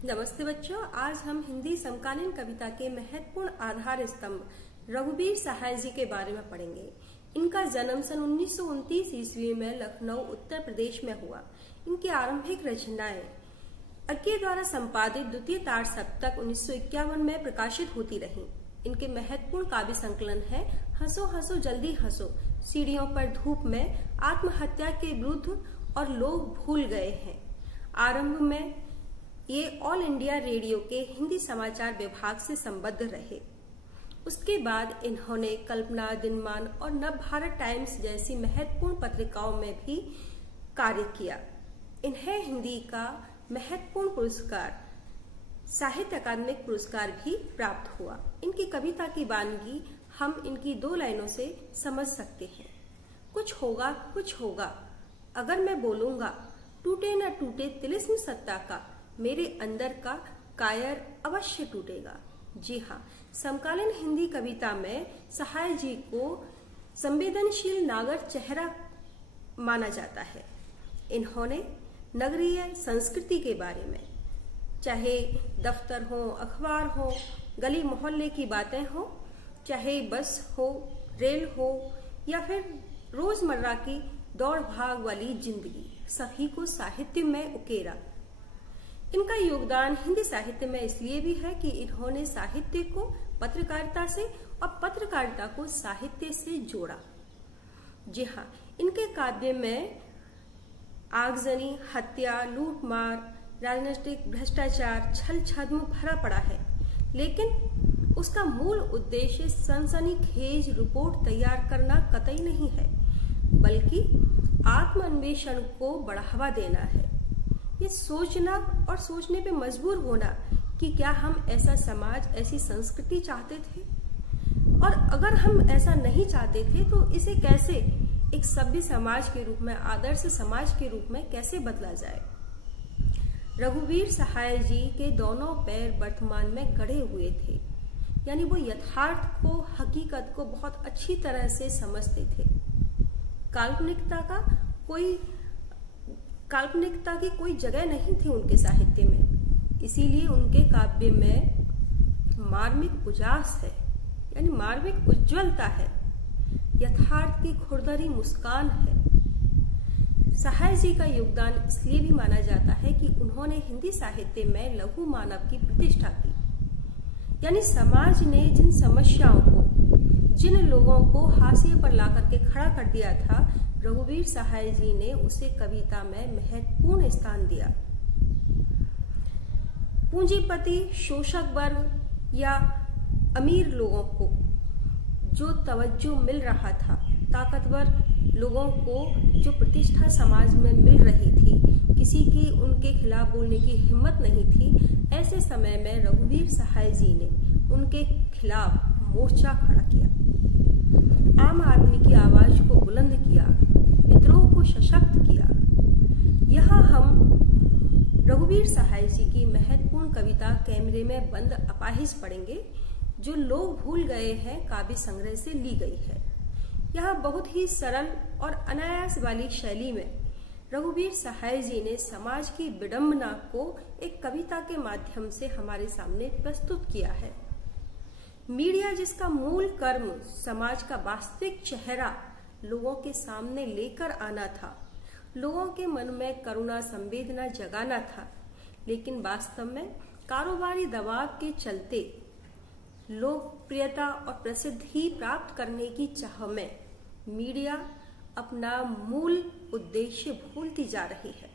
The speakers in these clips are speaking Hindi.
नमस्ते बच्चों, आज हम हिंदी समकालीन कविता के महत्वपूर्ण आधार स्तंभ रघुवीर सहाय जी के बारे में पढ़ेंगे। इनका जन्म सन 1929 ईस्वी में लखनऊ उत्तर प्रदेश में हुआ। इनकी आरंभिक रचनाएं अक्के द्वारा संपादित द्वितीय तार सप्तक 1951 में प्रकाशित होती रहीं। इनके महत्वपूर्ण काव्य संकलन है हंसो हंसो जल्दी हंसो, सीढ़ियों पर धूप में, आत्महत्या के विरुद्ध और लोग भूल गए हैं। आरंभ में ये ऑल इंडिया रेडियो के हिंदी समाचार विभाग से संबद्ध रहे। उसके बाद इन्होंने कल्पना, दिनमान और नवभारत टाइम्स जैसी महत्वपूर्ण पत्रिकाओं में भी कार्य किया। इन्हें हिंदी का महत्वपूर्ण पुरस्कार साहित्य अकादमिक पुरस्कार भी प्राप्त हुआ। इनकी कविता की वानगी हम इनकी दो लाइनों से समझ सकते हैं। कुछ होगा अगर मैं बोलूंगा, टूटे न टूटे तिलिस्म सत्ता का, मेरे अंदर का कायर अवश्य टूटेगा। जी हाँ, समकालीन हिंदी कविता में सहाय जी को संवेदनशील नागर चेहरा माना जाता है। इन्होंने नगरीय संस्कृति के बारे में, चाहे दफ्तर हो, अखबार हो, गली मोहल्ले की बातें हो, चाहे बस हो, रेल हो या फिर रोजमर्रा की दौड़ भाग वाली जिंदगी, सभी को साहित्य में उकेरा। इनका योगदान हिंदी साहित्य में इसलिए भी है कि इन्होंने साहित्य को पत्रकारिता से और पत्रकारिता को साहित्य से जोड़ा। जी हाँ, इनके काव्य में आगजनी, हत्या, लूटमार, राजनीतिक भ्रष्टाचार, छल छद्म भरा पड़ा है, लेकिन उसका मूल उद्देश्य सनसनीखेज रिपोर्ट तैयार करना कतई नहीं है, बल्कि आत्मान्वेषण को बढ़ावा देना है। ये सोचना और सोचने पे मजबूर होना कि क्या हम ऐसा समाज, ऐसी संस्कृति चाहते थे, और अगर हम ऐसा नहीं चाहते थे तो इसे कैसे एक सभ्य समाज के रूप में, आदर्श समाज के रूप में कैसे बदला जाए। रघुवीर सहाय जी के दोनों पैर वर्तमान में गड़े हुए थे, यानी वो यथार्थ को, हकीकत को बहुत अच्छी तरह से समझते थे। काल्पनिकता की कोई जगह नहीं थी उनके साहित्य में, इसीलिए उनके काव्य में मार्मिक उजास है, यानी मार्मिक उज्ज्वलता है, यथार्थ की खुरदरी मुस्कान है। सहाय जी का योगदान इसलिए भी माना जाता है कि उन्होंने हिंदी साहित्य में लघु मानव की प्रतिष्ठा की, यानी समाज ने जिन समस्याओं को, जिन लोगों को हाशिए पर लाकर के खड़ा कर दिया था, रघुवीर सहाय जी ने उसे कविता में महत्वपूर्ण स्थान दिया। पूंजीपति, शोषक वर्ग या अमीर लोगों को जो तवज्जो मिल रहा था, ताकतवर लोगों को जो प्रतिष्ठा समाज में मिल रही थी, किसी की उनके खिलाफ बोलने की हिम्मत नहीं थी, ऐसे समय में रघुवीर सहाय जी ने उनके खिलाफ मोर्चा खड़ा किया, आम आदमी की आवाज को बुलंद किया, विद्रोह को सशक्त किया। यहाँ हम रघुवीर सहाय जी की महत्वपूर्ण कविता कैमरे में बंद अपाहिज पढ़ेंगे, जो लोग भूल गए हैं काव्य संग्रह से ली गई है। यहाँ बहुत ही सरल और अनायास वाली शैली में रघुवीर सहाय जी ने समाज की विडंबना को एक कविता के माध्यम से हमारे सामने प्रस्तुत किया है। मीडिया, जिसका मूल कर्म समाज का वास्तविक चेहरा लोगों के सामने लेकर आना था, लोगों के मन में करुणा, संवेदना जगाना था, लेकिन वास्तव में कारोबारी दबाव के चलते लोकप्रियता और प्रसिद्धि प्राप्त करने की चाह में मीडिया अपना मूल उद्देश्य भूलती जा रही है,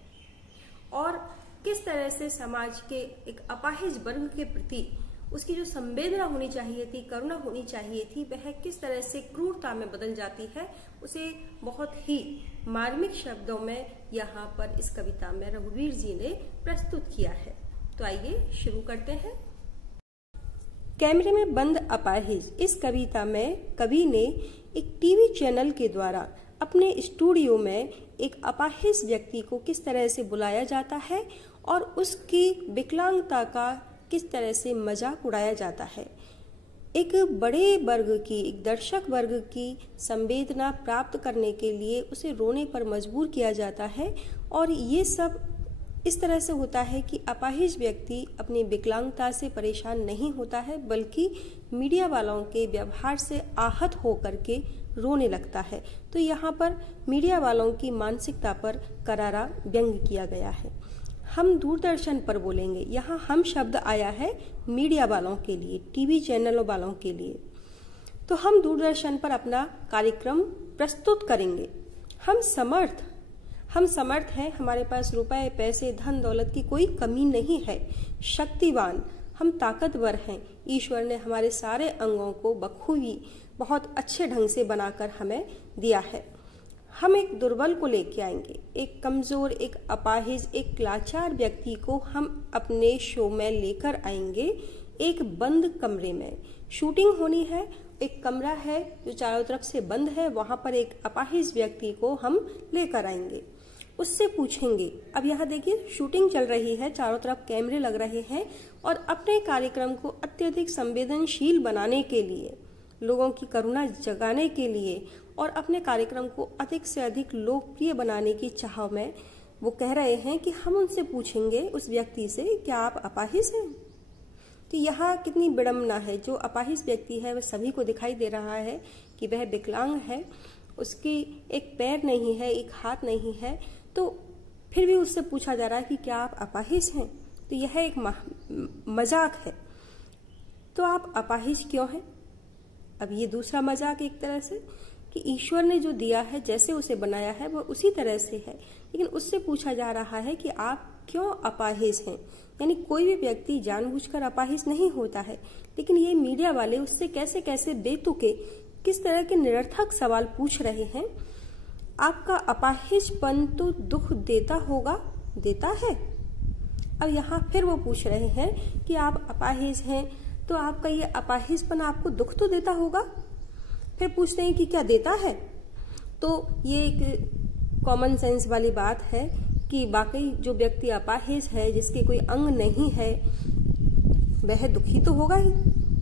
और किस तरह से समाज के एक अपाहिज वर्ग के प्रति उसकी जो संवेदना होनी चाहिए थी, करुणा होनी चाहिए थी, वह किस तरह से क्रूरता में बदल जाती है, उसे बहुत ही मार्मिक शब्दों में यहाँ पर इस कविता में रघुवीर जी ने प्रस्तुत किया है। तो आइए शुरू करते हैं। कैमरे में बंद अपाहिज, इस कविता में कवि ने एक टीवी चैनल के द्वारा अपने स्टूडियो में एक अपाहिज व्यक्ति को किस तरह से बुलाया जाता है और उसकी विकलांगता का किस तरह से मजाक उड़ाया जाता है। एक बड़े वर्ग की, एक दर्शक वर्ग की संवेदना प्राप्त करने के लिए उसे रोने पर मजबूर किया जाता है, और ये सब इस तरह से होता है कि अपाहिज व्यक्ति अपनी विकलांगता से परेशान नहीं होता है, बल्कि मीडिया वालों के व्यवहार से आहत होकर के रोने लगता है। तो यहाँ पर मीडिया वालों की मानसिकता पर करारा व्यंग किया गया है। हम दूरदर्शन पर बोलेंगे। यहाँ हम शब्द आया है मीडिया वालों के लिए, टीवी चैनलों वालों के लिए। तो हम दूरदर्शन पर अपना कार्यक्रम प्रस्तुत करेंगे। हम समर्थ हैं, हमारे पास रुपए, पैसे, धन दौलत की कोई कमी नहीं है। शक्तिवान, हम ताकतवर हैं। ईश्वर ने हमारे सारे अंगों को बखूबी बहुत अच्छे ढंग से बनाकर हमें दिया है। हम एक दुर्बल को लेके आएंगे, एक कमजोर, एक अपाहिज, एक लाचार व्यक्ति को हम अपने शो में लेकर आएंगे। एक बंद कमरे में शूटिंग होनी है। एक कमरा है जो चारों तरफ से बंद है, वहां पर एक अपाहिज व्यक्ति को हम लेकर आएंगे। उससे पूछेंगे, अब यहाँ देखिए शूटिंग चल रही है, चारों तरफ कैमरे लग रहे हैं, और अपने कार्यक्रम को अत्यधिक संवेदनशील बनाने के लिए, लोगों की करुणा जगाने के लिए और अपने कार्यक्रम को अधिक से अधिक लोकप्रिय बनाने की चाह में वो कह रहे हैं कि हम उनसे पूछेंगे, उस व्यक्ति से, क्या आप अपाहिज हैं? तो यहाँ कितनी विडंबना है। जो अपाहिज व्यक्ति है वह सभी को दिखाई दे रहा है कि वह विकलांग है, उसकी एक पैर नहीं है, एक हाथ नहीं है, तो फिर भी उससे पूछा जा रहा है कि क्या आप अपाहिज हैं? तो यह एक मजाक है। तो आप अपाहिज क्यों हैं? अब ये दूसरा मजाक एक तरह से कि ईश्वर ने जो दिया है, जैसे उसे बनाया है, वो उसी तरह से है, लेकिन उससे पूछा जा रहा है कि आप क्यों अपाहिज हैं। यानी कोई भी व्यक्ति जानबूझकर अपाहिज नहीं होता है, लेकिन ये मीडिया वाले उससे कैसे कैसे बेतुके, किस तरह के निरर्थक सवाल पूछ रहे हैं। आपका अपाहिजपन तो दुख देता होगा, देता है? अब यहाँ फिर वो पूछ रहे हैं कि आप अपाहिज हैं, तो आपका ये अपाहिजपन आपको दुख तो देता होगा। फिर पूछते हैं कि क्या देता है? तो ये एक कॉमन सेंस वाली बात है कि वाकई जो व्यक्ति अपाहिज है, जिसके कोई अंग नहीं है, वह दुखी तो होगा ही,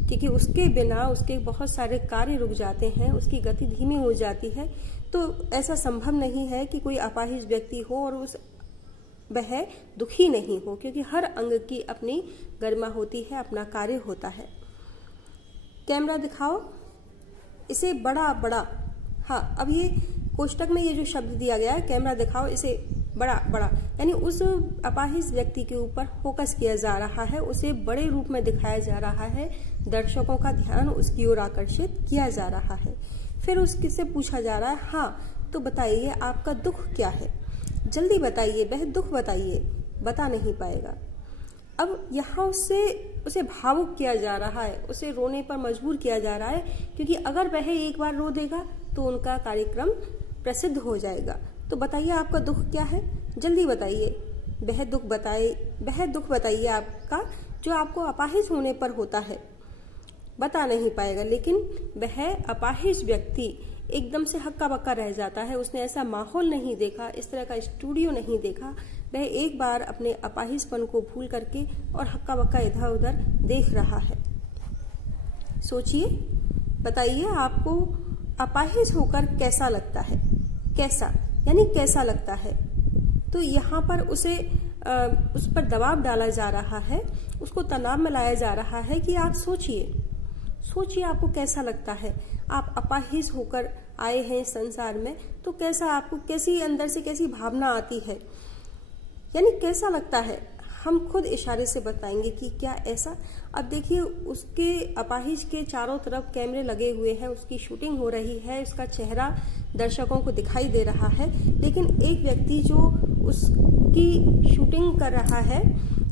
क्योंकि उसके बिना उसके बहुत सारे कार्य रुक जाते हैं, उसकी गति धीमी हो जाती है। तो ऐसा संभव नहीं है कि कोई अपाहिज व्यक्ति हो और वह दुखी नहीं हो, क्योंकि हर अंग की अपनी गरिमा होती है, अपना कार्य होता है। कैमरा दिखाओ, इसे बड़ा बड़ा। हाँ, अब ये कोष्टक में ये जो शब्द दिया गया है, कैमरा दिखाओ, इसे बड़ा बड़ा, यानी उस अपाहिज व्यक्ति के ऊपर फोकस किया जा रहा है, उसे बड़े रूप में दिखाया जा रहा है, दर्शकों का ध्यान उसकी ओर आकर्षित किया जा रहा है। फिर उससे से पूछा जा रहा है, हाँ तो बताइए आपका दुख क्या है, जल्दी बताइए, वह दुख बताइए, बता नहीं पाएगा। अब यहाँ उसे भावुक किया जा रहा है, उसे रोने पर मजबूर किया जा रहा है, क्योंकि अगर वह एक बार रो देगा तो उनका कार्यक्रम प्रसिद्ध हो जाएगा। तो बताइए आपका दुख क्या है, जल्दी बताइए, वह दुख बताइए आपका जो आपको अपाहिज होने पर होता है। बता नहीं पाएगा, लेकिन वह अपाहिज व्यक्ति एकदम से हक्का बक्का रह जाता है। उसने ऐसा माहौल नहीं देखा, इस तरह का स्टूडियो नहीं देखा। वह एक बार अपने अपाहिजपन को भूल करके और हक्का बक्का इधर उधर देख रहा है। सोचिए, बताइए आपको अपाहिज होकर कैसा लगता है? कैसा यानी कैसा लगता है? तो यहाँ पर उस पर दबाव डाला जा रहा है, उसको तनाव में लाया जा रहा है कि आप सोचिए आपको कैसा लगता है। आप अपाहिज होकर आए हैं संसार में, तो कैसा आपको, कैसी अंदर से कैसी भावना आती है, यानी कैसा लगता है? हम खुद इशारे से बताएंगे कि क्या ऐसा। अब देखिए, उसके अपाहिज के चारों तरफ कैमरे लगे हुए हैं, उसकी शूटिंग हो रही है, उसका चेहरा दर्शकों को दिखाई दे रहा है, लेकिन एक व्यक्ति जो उसकी शूटिंग कर रहा है,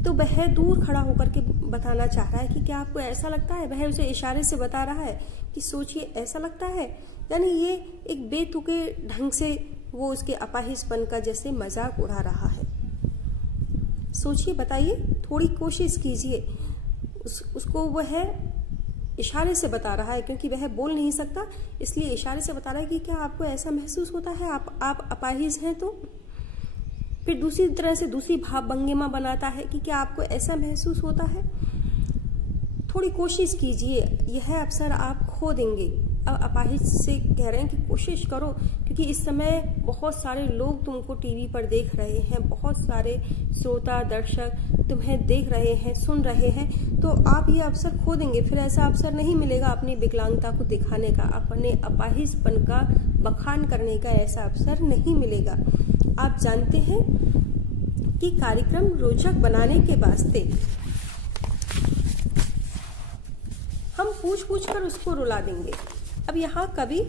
तो वह दूर खड़ा होकर के बताना चाह रहा है कि क्या आपको ऐसा लगता है। वह उसे इशारे से बता रहा है कि सोचिए ऐसा लगता है, यानी ये एक बेतुके ढंग से वो उसके अपाहिजपन का जैसे मजाक उड़ा रहा है। सोचिए, बताइए, थोड़ी कोशिश कीजिए। उसको वह इशारे से बता रहा है, क्योंकि वह बोल नहीं सकता, इसलिए इशारे से बता रहा है कि क्या आपको ऐसा महसूस होता है, आप अपाहिज हैं। तो फिर दूसरी तरह से दूसरी भाव भंगिमा बनाता है कि क्या आपको ऐसा महसूस होता है। थोड़ी कोशिश कीजिए, यह अवसर आप खो देंगे। अब अपाहिज से कह रहे हैं कि कोशिश करो, क्योंकि इस समय बहुत सारे लोग तुमको टीवी पर देख रहे हैं, बहुत सारे श्रोता दर्शक तुम्हें देख रहे हैं, सुन रहे हैं, तो आप ये अवसर खो देंगे। फिर ऐसा अवसर नहीं मिलेगा अपनी विकलांगता को दिखाने का, अपने अपाहिजपन का बखान करने का ऐसा अवसर नहीं मिलेगा। आप जानते हैं कि कार्यक्रम रोचक बनाने के वास्ते हम पूछ कर उसको रुला देंगे। अब यहाँ कवि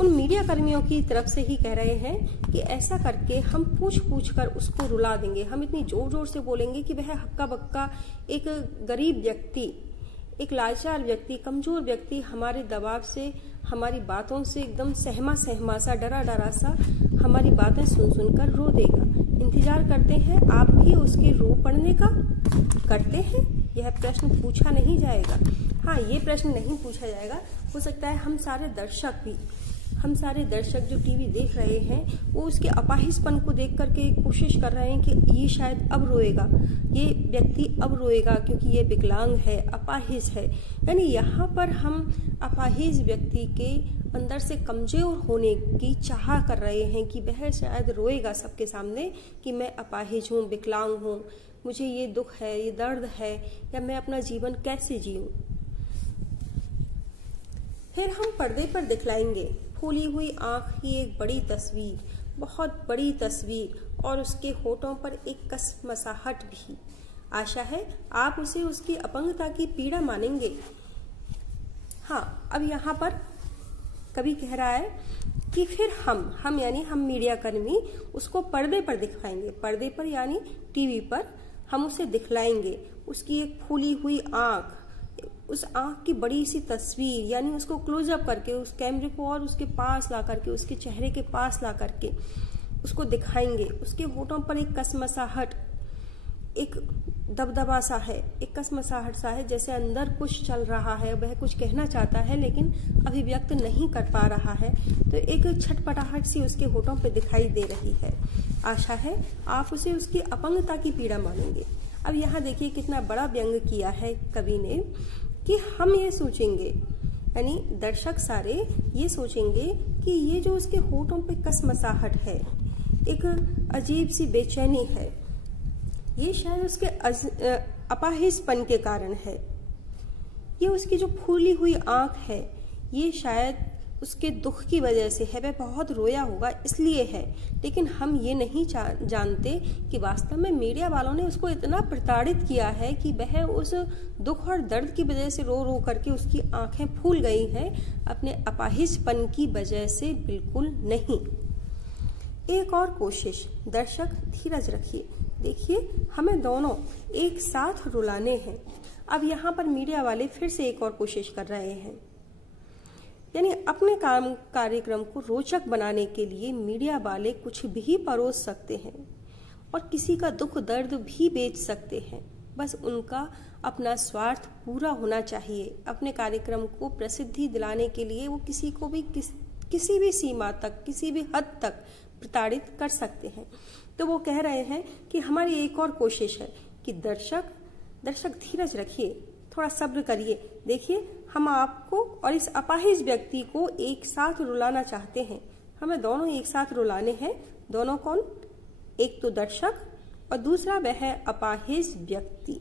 उन मीडिया कर्मियों की तरफ से ही कह रहे हैं कि ऐसा करके हम पूछ कर उसको रुला देंगे। हम इतनी जोर जोर से बोलेंगे कि वह हक्का बक्का एक गरीब व्यक्ति, एक लाचार व्यक्ति, कमजोर व्यक्ति हमारे दबाव से, हमारी बातों से एकदम सहमा सा, डरा सा हमारी बातें सुन कर रो देगा। इंतजार करते हैं आप भी उसके रो पड़ने का? करते हैं? यह प्रश्न पूछा नहीं जाएगा। हाँ, ये प्रश्न नहीं पूछा जाएगा। हो सकता है हम सारे दर्शक जो टीवी देख रहे हैं वो उसके अपाहिजपन को देख करके कोशिश कर रहे हैं कि ये शायद अब रोएगा, ये व्यक्ति अब रोएगा क्योंकि ये विकलांग है, अपाहिज है। यानी यहाँ पर हम अपाहिज व्यक्ति के अंदर से कमजोर होने की चाह कर रहे हैं कि वह शायद रोएगा सबके सामने कि मैं अपाहिज हूँ, विकलांग हूँ, मुझे ये दुख है, ये दर्द है, या मैं अपना जीवन कैसे जीऊं। फिर हम पर्दे पर दिखलाएंगे फूली हुई आंख की एक बड़ी तस्वीर, बहुत बड़ी तस्वीर, और उसके होठों पर एक कसमसाहट भी। आशा है आप उसे उसकी अपंगता की पीड़ा मानेंगे। हाँ, अब यहाँ पर कवि कह रहा है कि फिर हम यानी हम मीडिया कर्मी उसको पर्दे पर दिखाएंगे। पर्दे पर यानी टीवी पर हम उसे दिखलाएंगे उसकी एक फूली हुई आंख, उस आंख की बड़ी सी तस्वीर, यानी उसको क्लोजअप करके उस कैमरे को और उसके पास ला करके, उसके चेहरे के पास ला करके उसको दिखाएंगे। उसके होठों पर एक कसमसाहट, एक दबदबा सा है, एक कसमसाहट सा है, जैसे अंदर कुछ चल रहा है, वह कुछ कहना चाहता है लेकिन अभिव्यक्त नहीं कर पा रहा है, तो एक छटपटाहट सी उसके होठों पे दिखाई दे रही है। आशा है आप उसे उसकी अपंगता की पीड़ा मानेंगे। अब यहाँ देखिए कितना बड़ा व्यंग किया है कवि ने कि हम ये सोचेंगे, यानी दर्शक सारे ये सोचेंगे कि ये जो उसके होठों पे कसमसाहट है, एक अजीब सी बेचैनी है, ये शायद उसके अपाहिजपन के कारण है। ये उसकी जो फूली हुई आंख है, ये शायद उसके दुख की वजह से है, वह बहुत रोया होगा इसलिए है। लेकिन हम ये नहीं जानते कि वास्तव में मीडिया वालों ने उसको इतना प्रताड़ित किया है कि वह उस दुख और दर्द की वजह से रो करके उसकी आंखें फूल गई हैं, अपने अपाहिजपन की वजह से बिल्कुल नहीं। एक और कोशिश, दर्शक धीरज रखिए, देखिए हमें दोनों एक साथ रुलाने हैं। अब यहाँ पर मीडिया वाले फिर से एक और कोशिश कर रहे हैं, यानी अपने कार्यक्रम को रोचक बनाने के लिए मीडिया वाले कुछ भी परोस सकते हैं और किसी का दुख दर्द भी बेच सकते हैं। बस उनका अपना स्वार्थ पूरा होना चाहिए। अपने कार्यक्रम को प्रसिद्धि दिलाने के लिए वो किसी को भी किसी भी सीमा तक, किसी भी हद तक प्रताड़ित कर सकते हैं। तो वो कह रहे हैं कि हमारी एक और कोशिश है कि दर्शक धीरज रखिए, थोड़ा सब्र करिए, देखिए हम आपको और इस अपाहिज व्यक्ति को एक साथ रुलाना चाहते हैं। हमें दोनों एक साथ रुलाने हैं। दोनों कौन? एक तो दर्शक और दूसरा वह है अपाहिज व्यक्ति।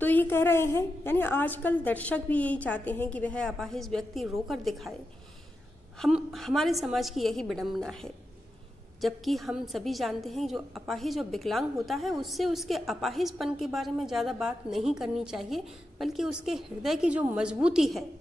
तो ये कह रहे हैं, यानी आजकल दर्शक भी यही चाहते हैं कि वह अपाहिज व्यक्ति रोकर दिखाए। हमारे समाज की यही विडंबना है, जबकि हम सभी जानते हैं जो अपाहिज और विकलांग होता है उससे उसके अपाहिजपन के बारे में ज़्यादा बात नहीं करनी चाहिए, बल्कि उसके हृदय की जो मजबूती है,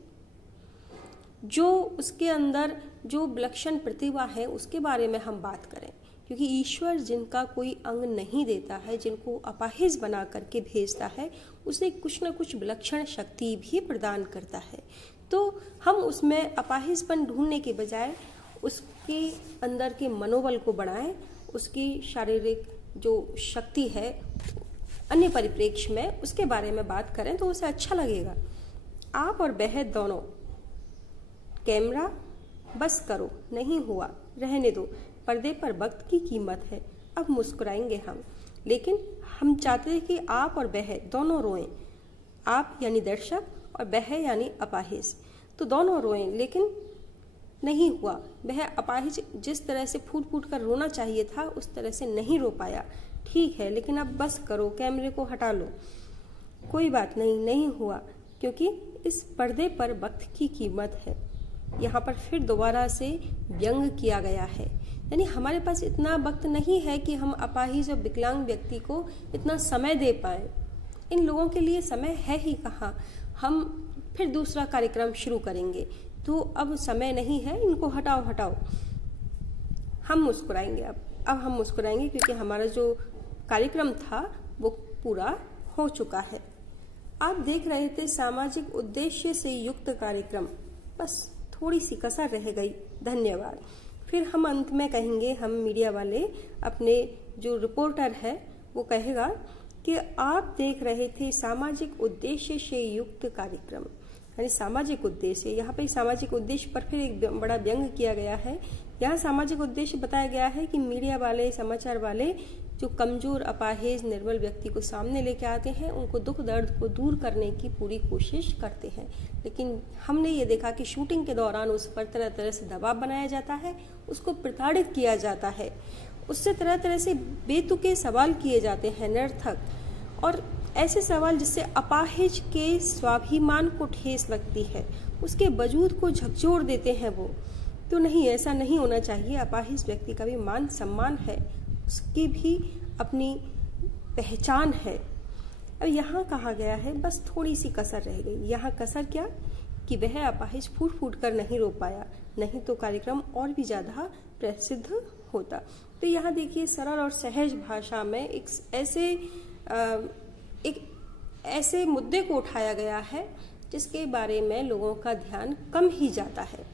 जो उसके अंदर जो विलक्षण प्रतिभा है, उसके बारे में हम बात करें। क्योंकि ईश्वर जिनका कोई अंग नहीं देता है, जिनको अपाहिज बना करके भेजता है, उसे कुछ न कुछ विलक्षण शक्ति भी प्रदान करता है। तो हम उसमें अपाहिजपन ढूंढने के बजाय उसके अंदर के मनोबल को बढ़ाएं, उसकी शारीरिक जो शक्ति है अन्य परिप्रेक्ष्य में उसके बारे में बात करें तो उसे अच्छा लगेगा। आप और वह दोनों, कैमरा बस करो, नहीं हुआ रहने दो, पर्दे पर वक्त की कीमत है, अब मुस्कुराएंगे हम। लेकिन हम चाहते हैं कि आप और वह दोनों रोएं, आप यानी दर्शक और वह यानी अपाहिज, तो दोनों रोएं, लेकिन नहीं हुआ। वह अपाहिज जिस तरह से फूट फूट कर रोना चाहिए था उस तरह से नहीं रो पाया। ठीक है, लेकिन अब बस करो, कैमरे को हटा लो। कोई बात नहीं, नहीं हुआ, क्योंकि इस पर्दे पर वक्त की कीमत है। यहाँ पर फिर दोबारा से व्यंग किया गया है, यानी हमारे पास इतना वक्त नहीं है कि हम अपाहिज और विकलांग व्यक्ति को इतना समय दे पाए। इन लोगों के लिए समय है ही कहाँ। हम फिर दूसरा कार्यक्रम शुरू करेंगे, तो अब समय नहीं है, इनको हटाओ हटाओ। हम मुस्कुराएंगे, अब हम मुस्कुराएंगे, क्योंकि हमारा जो कार्यक्रम था वो पूरा हो चुका है। आप देख रहे थे सामाजिक उद्देश्य से युक्त कार्यक्रम, बस थोड़ी सी कसर रह गई। धन्यवाद। फिर हम अंत में कहेंगे, हम मीडिया वाले, अपने जो रिपोर्टर है वो कहेगा कि आप देख रहे थे सामाजिक उद्देश्य से युक्त कार्यक्रम, यानी सामाजिक उद्देश्य। यहाँ पे सामाजिक उद्देश्य पर फिर एक बड़ा व्यंग किया गया है। यहाँ सामाजिक उद्देश्य बताया गया है कि मीडिया वाले, समाचार वाले जो कमजोर, अपाहिज, निर्बल व्यक्ति को सामने लेके आते हैं, उनको दुख दर्द को दूर करने की पूरी कोशिश करते हैं। लेकिन हमने ये देखा कि शूटिंग के दौरान उस पर तरह तरह से दबाव बनाया जाता है, उसको प्रताड़ित किया जाता है, उससे तरह तरह से बेतुके सवाल किए जाते हैं, निरर्थक, और ऐसे सवाल जिससे अपाहिज के स्वाभिमान को ठेस लगती है, उसके वजूद को झकझोर देते हैं वो। तो नहीं, ऐसा नहीं होना चाहिए। अपाहिज व्यक्ति का भी मान सम्मान है, उसकी भी अपनी पहचान है। अब यहाँ कहा गया है बस थोड़ी सी कसर रह गई। यहाँ कसर क्या कि वह अपाहिज फूट फूट कर नहीं रो पाया, नहीं तो कार्यक्रम और भी ज्यादा प्रसिद्ध होता। तो यहाँ देखिए सरल और सहज भाषा में एक ऐसे मुद्दे को उठाया गया है जिसके बारे में लोगों का ध्यान कम ही जाता है,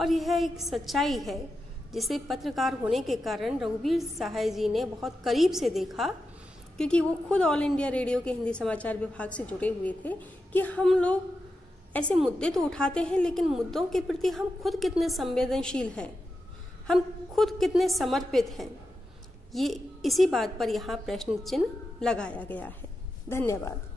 और यह एक सच्चाई है जिसे पत्रकार होने के कारण रघुवीर सहाय जी ने बहुत करीब से देखा, क्योंकि वो खुद ऑल इंडिया रेडियो के हिंदी समाचार विभाग से जुड़े हुए थे, कि हम लोग ऐसे मुद्दे तो उठाते हैं लेकिन मुद्दों के प्रति हम खुद कितने संवेदनशील हैं, हम खुद कितने समर्पित हैं। ये इसी बात पर यहाँ प्रश्न चिन्ह लगाया गया है। धन्यवाद।